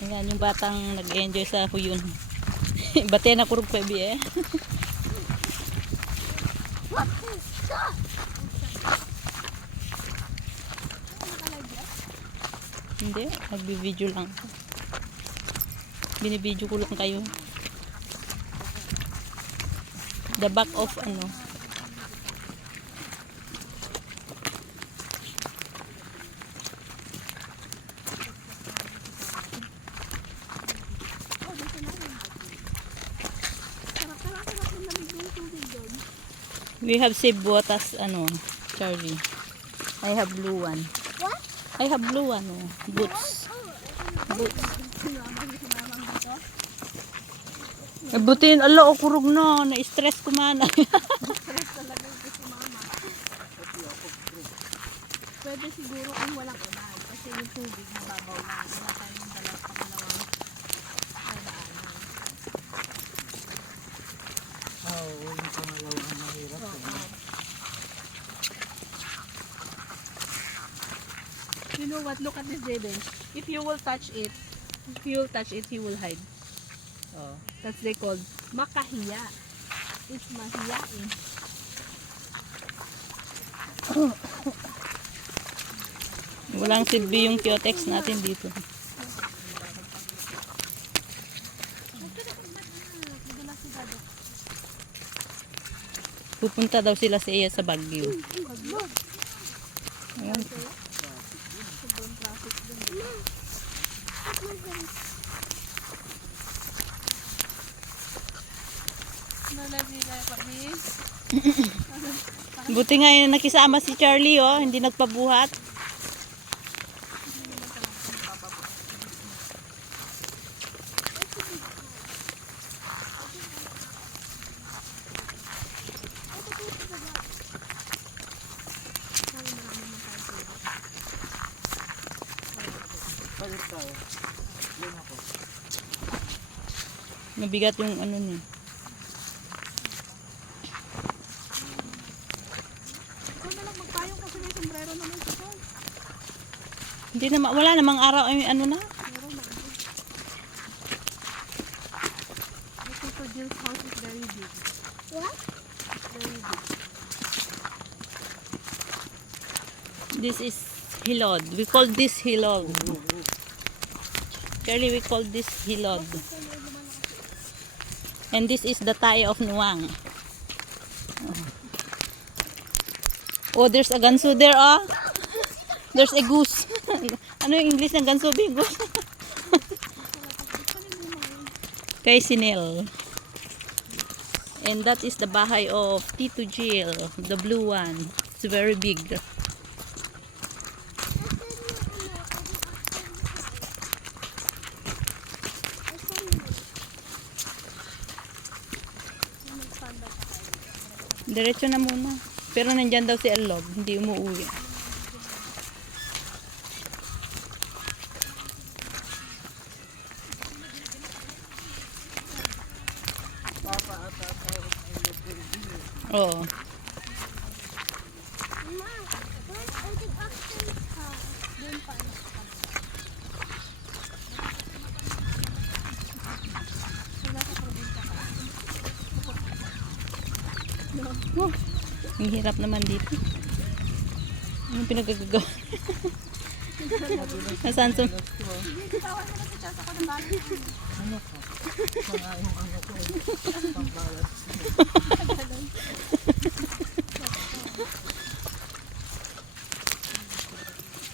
Ayan, yung batang nag-enjoy sa huyon. Bate na kurog pa eh. Hindi, magbi-video lang. Binibideo ko lang kayo. The back of ano. We have saved botas ano, Charlie. I have blue one. What? I have blue one, oh. Boots. Boots. Butin, ala, kurog na. Na-stress ko man. Stress talaga ito si mama. Pwede siguro kung walang ulan. Kasi yung tubig mababaw lang. Wala tayong dalang pangalawang daanan. Oo, yung pangalawang mahirap. You know what? Look at this, Jaden. If you will touch it, he will hide. Oh, that's they called makahiya. It's mahiyain. Walang silbi yung Kyotex natin dito. Pupunta daw sila sa iya sa Baguio. Ayan. Buti nga yung nakisama si Charlie, oh, hindi nagpabuhat. Balik tayo. Yan ako. Mabigat yung ano niya. Ikaw na lang magpayong kasi may sombrero naman si Paul. Hindi na, wala namang araw ay ano na. Meron na. The Tito Jill's house is very big. What? Very big. This is hilod. We call this hilod. Charlie, we call this hilod. And this is the tae of Nuang. Oh, there's a ganso there, ah. There's a goose. Ano yung English ng ganso? Goose. Kay Sinel. And that is the bahay of Tito Jill, the blue one. It's very big. Diretso na muna. Pero nandyan daw si Alog, hindi umuwi. Oo. Oh, ang hirap naman dito. Anong pinagagagawa? Nasaan sa... Ano ka? Mga yung ano ko. Pambala